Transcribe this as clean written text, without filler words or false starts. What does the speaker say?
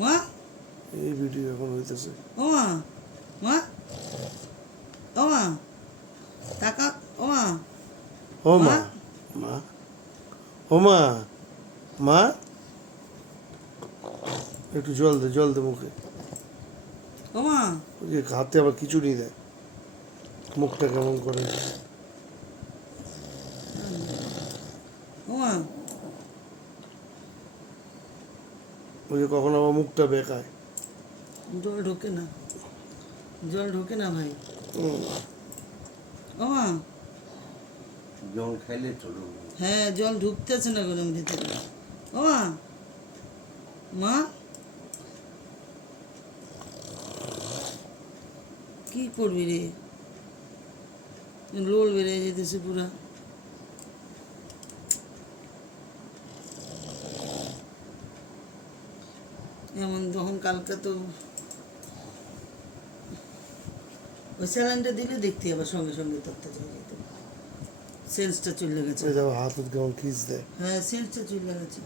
মা এই ভিডিও এখন হইতেছে। ও মা মা ও মা টাকা ও মা ও মা মা ও মা মা একটু জল দে মুখে। ও মা ওই যে হাতে আবার খিচুড়ি দেয়, মুখটা কেমন করে। ও মা ওই যে কখন আবার মুখটা বেকায়। জল ঢোকে না, জল ঢোকে না ভাই। ও মা জল খাইলে চলো। হ্যাঁ জল ঢুকতেছে না গরম ভিতরে। ও মা মা কি করবি রে, লোল বেড়ে যেতেছে পুরা। এমন তখন কালকে তো ওই স্যালাইনটা দিলে দেখতে আবার সঙ্গে সঙ্গে তত্ত্ব চলে যেত, সেন্সটা চলে গেছে। হাত কেমন খিচ দেয়। হ্যাঁ সেন্সটা চলে গেছে।